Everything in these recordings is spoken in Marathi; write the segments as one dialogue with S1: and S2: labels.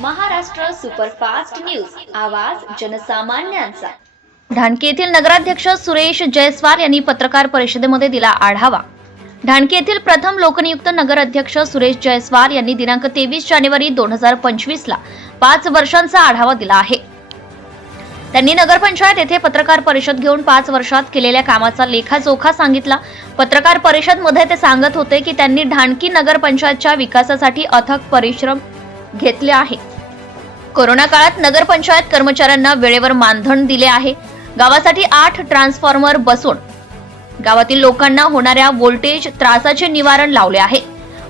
S1: Maharashtra superfast news. आवाज जनसामान्यांचा. ढाणकी येथील नगराध्यक्ष सुरेश जयस्वाल यांनी पत्रकार परिषदेमध्ये दिला आढावा. ढाणकी येथील प्रथम लोकनियुक्त नगराध्यक्ष सुरेश जयस्वाल यांनी दिनांक तेवीस जानेवारी दोन हजार पंचवीस ला पाच वर्षांचा आढावा दिला आहे. त्यांनी नगरपंचायत येथे पत्रकार परिषद घेऊन पाच वर्षात केलेल्या कामाचा लेखाजोखा सांगितला. पत्रकार परिषदमध्ये ते सांगत होते की त्यांनी ढाणकी नगरपंचायतच्या विकासासाठी अथक परिश्रम घेतले आहे. कोरोना काळात नगरपंचायत कर्मचाऱ्यांना वेळेवर मानधन दिले आहे. गावासाठी आठ ट्रान्सफॉर्मर बसून गावातील लोकांना होणाऱ्या व्होल्टेज त्रासाचे निवारण लावले आहे.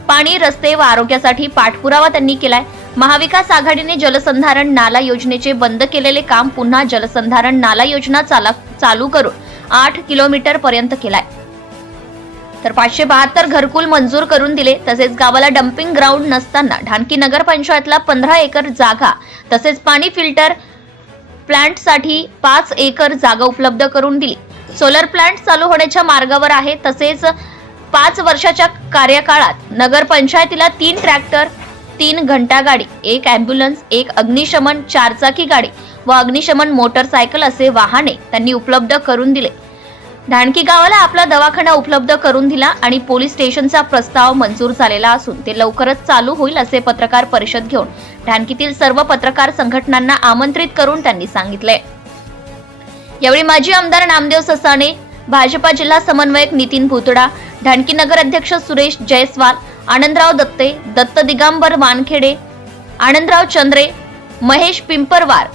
S1: पाणी रस्ते व आरोग्यासाठी पाठपुरावा त्यांनी केलाय. महाविकास आघाडीने जलसंधारण नाला योजनेचे बंद केलेले काम पुन्हा जलसंधारण नाला योजना चालू करून आठ किलोमीटर पर्यंत केलाय. तर पाचशे बहात्तर घरकुल मंजूर करून दिले तसेच गावाला डम्पिंग ग्राउंड नसताना ढानकी नगरपंचायतला पंधरा एकर जागा तसेच पाणी फिल्टर प्लांटसाठी पाच एकर जागा उपलब्ध करून दिली. सोलर प्लांट चालू होण्याच्या मार्गावर आहे तसेच पाच वर्षाच्या कार्यकाळात नगरपंचायतीला तीन ट्रॅक्टर तीन घंटा गाडी एक अँब्युलन्स एक अग्निशमन चारचाकी गाडी व अग्निशमन मोटरसायकल असे वाहने त्यांनी उपलब्ध करून दिले. ढाणकी गावाला आपला दवाखाना उपलब्ध करून दिला आणि पोलीस स्टेशनचा प्रस्ताव मंजूर झालेला असून ते लवकरच चालू होईल असे पत्रकार परिषद घेऊन ढाणकीतील सर्व पत्रकार संघटनांना आमंत्रित करून त्यांनी सांगितले. यावेळी माजी आमदार नामदेव ससाणे भाजपा जिल्हा समन्वयक नितीन भुतडा ढाणकी नगर अध्यक्ष सुरेश जयस्वाल आनंदराव दत्ते दत्त दिगांबर वानखेडे आनंदराव चंद्रे महेश पिंपरवार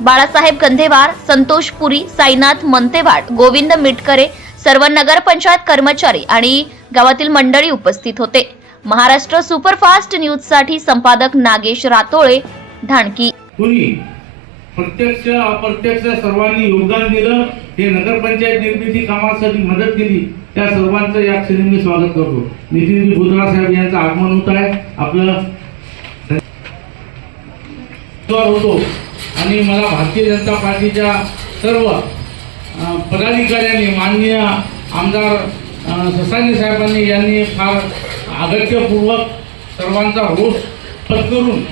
S1: बाळासाहेब गंधेवार संतोष पुरी साईनाथ मंतेवाड गोविंद मिटकरे सर्व नगरपंचायत कर्मचारी आणि गावातील मंडळी उपस्थित होते. महाराष्ट्र सुपरफास्ट न्यूजसाठी संपादक नागेश रातोळे ढाणकी.
S2: प्रत्यक्ष अप्रत्यक्ष सर्वांनी योगदान दिलं. हे नगरपंचायत निर्मिती कामासाठी मदत केली. त्या सर्वांचं या क्षणी मी स्वागत करतो. नितीनजी भुजबळ साहेब यांचं आगमन होत आहे. आपलं होतो. आणि मला भारतीय जनता पार्टीच्या सर्व पदाधिकाऱ्यांनी माननीय आमदार ससानी साहेबांनी यांनी फार अगत्यपूर्वक सर्वांचा रोष पत्करून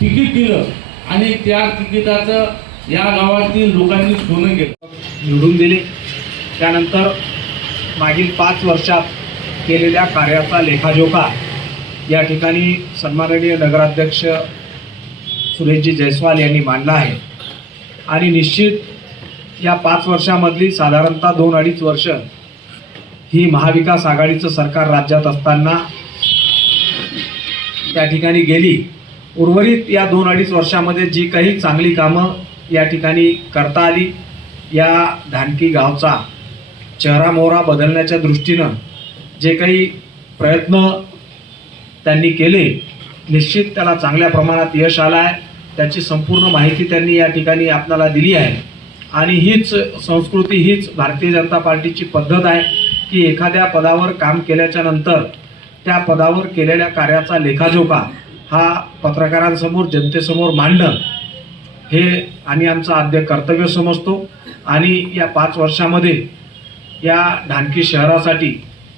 S2: तिकीट दिलं. आणि त्या तिकिटाचं या गावातील लोकांनी सोनं घेतलं.
S3: निवडून दिले. त्यानंतर मागील पाच वर्षात केलेल्या कार्याचा लेखाजोखा या ठिकाणी सन्माननीय नगराध्यक्ष सुरेशजी जयस्वाल यांनी मांडला आहे. आणि निश्चित या पाच वर्षामधली साधारणतः दोन अडीच वर्ष ही महाविकास आघाडीचं सरकार राज्यात असताना त्या ठिकाणी गेली. उर्वरित या दोन अडीच वर्षामध्ये जी काही चांगली कामं या ठिकाणी करता आली या धानकी गावचा चेहरामोहरा बदलण्याच्या दृष्टीनं जे काही प्रयत्न त्यांनी केले निश्चित त्याला चांगल्या प्रमाणात यश आलं आहे त्याची संपूर्ण माहिती त्यांनी या ठिकाणी आपल्याला दिली आहे. आणि हीच संस्कृती हीच भारतीय जनता पार्टीची पद्धत आहे की एखाद्या पदावर काम केल्याच्यानंतर त्या पदावर केलेल्या कार्याचा लेखाजोखा हा पत्रकारांसमोर जनतेसमोर मांडणं हे आम्ही आमचं आद्य कर्तव्य समजतो. आणि या पाच वर्षामध्ये या ढानकी शहरासाठी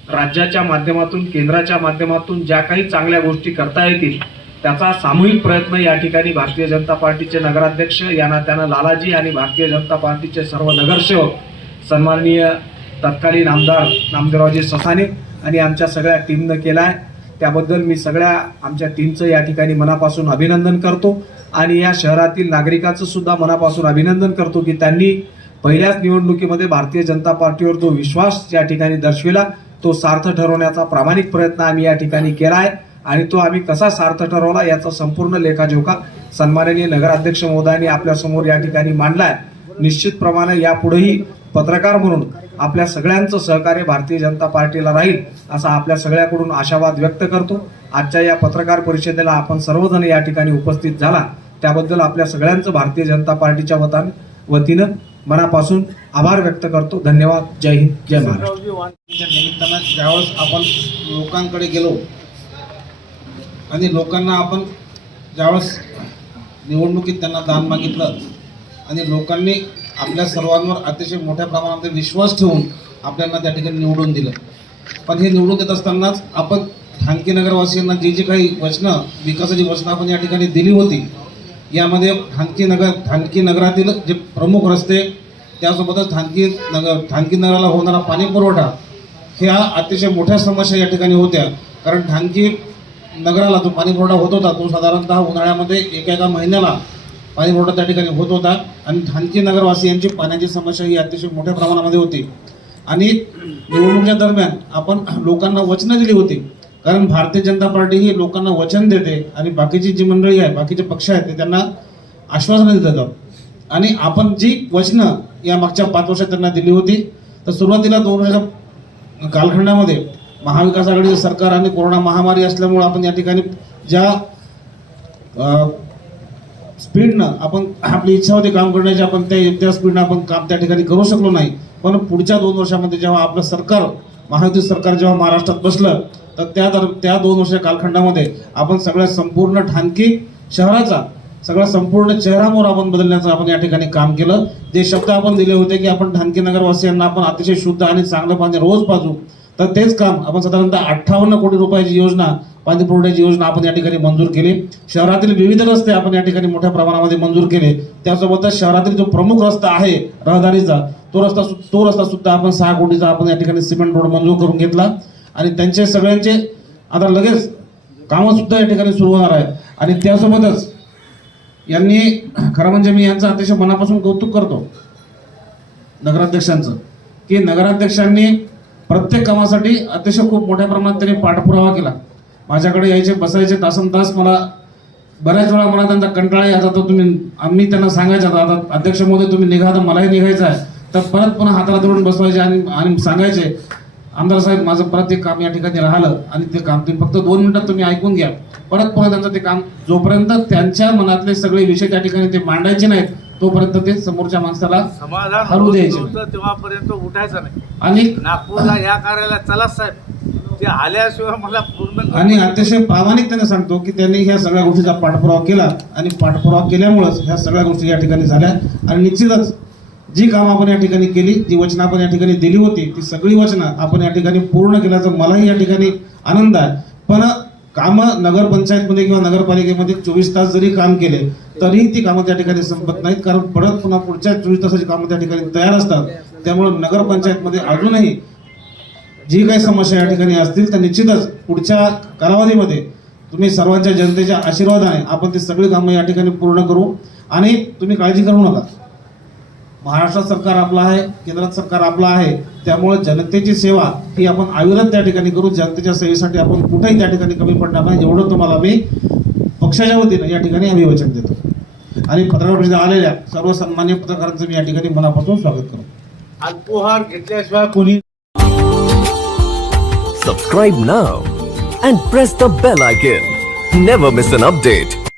S3: राज्याच्या माध्यमातून केंद्राच्या माध्यमातून ज्या काही चांगल्या गोष्टी करता येतील त्याचा सामूहिक प्रयत्न या ठिकाणी भारतीय जनता पार्टीचे नगराध्यक्ष यांना त्यानं लालाजी आणि भारतीय जनता पार्टीचे सर्व नगरसेवक सन्माननीय तत्कालीन आमदार नामदेवरावजी ससाने आणि आमच्या सगळ्या टीमनं केला आहे त्याबद्दल मी सगळ्या आमच्या टीमचं या ठिकाणी मनापासून अभिनंदन करतो. आणि या शहरातील नागरिकाचं सुद्धा मनापासून अभिनंदन करतो की त्यांनी पहिल्याच निवडणुकीमध्ये भारतीय जनता पार्टीवर जो विश्वास या ठिकाणी दर्शविला तो सार्थ ठरवण्याचा प्रामाणिक प्रयत्न आम्ही या ठिकाणी केला आहे. आणि तो आम्ही कसा सार्थ ठरवला याचा संपूर्ण लेखाजोखा सन्माननीय नगराध्यक्ष महोदयांनी आपल्यासमोर या ठिकाणी मांडला आहे. निश्चितप्रमाणे यापुढेही पत्रकार म्हणून आपल्या सगळ्यांचं सहकार्य भारतीय जनता पार्टीला राहील असा आपल्या सगळ्याकडून आशावाद व्यक्त करतो. आजच्या या पत्रकार परिषदेला आपण सर्वजण या ठिकाणी उपस्थित झाला. त्याबद्दल आपल्या सगळ्यांचं भारतीय जनता पार्टीच्या वतान वतीनं मनापासून आभार व्यक्त करतो. धन्यवाद. जय हिंद. जय महाराष्ट्र.
S4: निमित्तानं ज्यावेळेस आपण लोकांकडे गेलो आणि लोकांना आपण ज्यावेळेस निवडणुकीत त्यांना दान मागितलं आणि लोकांनी आपल्या सर्वांवर अतिशय मोठ्या प्रमाणामध्ये विश्वास ठेवून आपल्याला त्या ठिकाणी निवडून दिलं. पण हे निवडून देत असतानाच आपण ठाणकी नगरवासियांना जी जी काही वचनं विकासाची वचनं आपण या ठिकाणी दिली होती यामध्ये ठाणकी नगर ठाणकी नगरातील जे प्रमुख रस्ते त्यासोबतच ठाणकी नगर ठाणकी नगराला होणारा पाणी पुरवठा ह्या अतिशय मोठ्या समस्या या ठिकाणी होत्या. कारण ठाणकी नगराला जो पाणी पुरवठा होत होता तो साधारणतः उन्हाळ्यामध्ये एका एका महिन्याला पाणी पुरवठा त्या ठिकाणी होत होता. आणि ठाणकी नगरवासियांची पाण्याची समस्या ही अतिशय मोठ्या प्रमाणामध्ये होती. आणि निवडणुकीच्या दरम्यान आपण लोकांना वचनं दिली होती. कारण भारतीय जनता पार्टी ही लोकांना वचन देते आणि बाकीची जी मंडळी आहे बाकीचे पक्ष आहेत ते त्यांना आश्वासनं देतात. आणि आपण जी वचनं या मागच्या पाच वर्षात त्यांना दिली होती तर सुरुवातीला दोन वर्षाच्या कालखंडामध्ये महाविकास आघाडीचं सरकार आणि कोरोना महामारी असल्यामुळं आपण या ठिकाणी ज्या स्पीडनं आपण आपली इच्छा होती काम करण्याची आपण त्या त्या स्पीडनं आपण काम त्या ठिकाणी करू शकलो नाही. पण पुढच्या दोन वर्षामध्ये जेव्हा आपलं सरकार महायुती सरकार जेव्हा महाराष्ट्रात बसलं तर त्या दर त्या दोन वर्ष कालखंडामध्ये आपण सगळ्या संपूर्ण ठाणकी शहराचा सगळा संपूर्ण चेहरामोहर आपण बदलण्याचं आपण या ठिकाणी काम केलं. जे शब्द आपण दिले होते की आपण ठाणकी नगरवासियांना आपण अतिशय शुद्ध आणि चांगलं पाणी रोज पाजू तर तेच काम आपण साधारणतः अठ्ठावन्न कोटी रुपयाची योजना पाणी पुरवठ्याची योजना आपण या ठिकाणी मंजूर केली. शहरातील विविध रस्ते आपण या ठिकाणी मोठ्या प्रमाणामध्ये मंजूर केले. त्यासोबतच शहरातील जो प्रमुख रस्ता आहे रहदारीचा तो रस्ता सु- तो रस्ता सुद्धा आपण सहा कोटीचा आपण या ठिकाणी सिमेंट रोड मंजूर करून घेतला. आणि त्यांचे सगळ्यांचे आता लगेच कामं सुद्धा या ठिकाणी सुरू होणार आहे. आणि त्यासोबतच यांनी खरं म्हणजे मी यांचं अतिशय मनापासून कौतुक करतो नगराध्यक्षांचं की नगराध्यक्षांनी प्रत्येक कामासाठी अतिशय खूप मोठ्या प्रमाणात त्यांनी पाठपुरावा केला. माझ्याकडे यायचे बसायचे तासन तास मला बऱ्याच वेळा मला त्यांचा कंटाळा यायचा तर तुम्ही आम्ही त्यांना सांगायचं आता अध्यक्ष महोदय तुम्ही निघा तर मलाही निघायचं आहे. तर परत पुन्हा हाताला धरून बसवायचे आणि आणि सांगायचे आमदार साहेब माझं परत एक काम या ठिकाणी राहिलं आणि ते काम तुम्ही फक्त दोन मिनिटात तुम्ही ऐकून घ्या. परत पुन्हा त्यांचं ते काम जोपर्यंत त्यांच्या मनातले सगळे विषय त्या ठिकाणी ते मांडायचे नाहीत तोपर्यंत ते समोरच्या माणसाला
S5: समाधान होत
S3: द्यायचे.
S5: नव्हतं तेव्हापर्यंत उठायचं नाही.
S3: आणि
S5: नागपूरला या कार्यालयात चला साहेब. ते आल्याशिवाय मला पूर्ण
S3: आणि अतिशय प्रामाणिकतेने सांगतो की त्यांनी ह्या सगळ्या गोष्टीचा पाठपुरावा केला आणि पाठपुरावा केल्यामुळेच ह्या सगळ्या गोष्टी या ठिकाणी झाल्या. आणि निश्चितच जी कामं आपण या ठिकाणी केली जी वचनं आपण या ठिकाणी दिली होती ती सगळी वचनं आपण या ठिकाणी पूर्ण केल्याचा मलाही या ठिकाणी आनंद आहे. पण कामं नगरपंचायतमध्ये किंवा नगरपालिकेमध्ये चोवीस तास जरी काम केले तरीही ती कामं त्या ठिकाणी संपत नाहीत. कारण परत पुन्हा पुढच्या चोवीस तासाची कामं त्या ठिकाणी तयार असतात. त्यामुळे नगरपंचायतमध्ये अजूनही जी काही समस्या या ठिकाणी असतील तर निश्चितच पुढच्या कालावधीमध्ये तुम्ही सर्वांच्या जनतेच्या आशीर्वादाने आपण ती सगळी कामं या ठिकाणी पूर्ण करू. आणि तुम्ही काळजी करू नका. महाराष्ट्र सरकार आपलं आहे केंद्रात सरकार आपलं आहे त्यामुळे जनतेची सेवा ही आपण अविरत त्या ठिकाणी करू जनतेच्या सेवेसाठी आपण कुठेही त्या ठिकाणी कमी पडणार नाही एवढं तुम्हाला मी पक्षाच्या वतीनं या ठिकाणी अभिवचन देतो आणि पत्रकार परिषदेत आलेल्या सर्व सन्मान्य पत्रकारांचं मी या ठिकाणी मनापासून स्वागत करतो
S5: अल्पोहार घेतल्याशिवाय कोणी
S6: Subscribe now and press the bell icon. Never miss an update.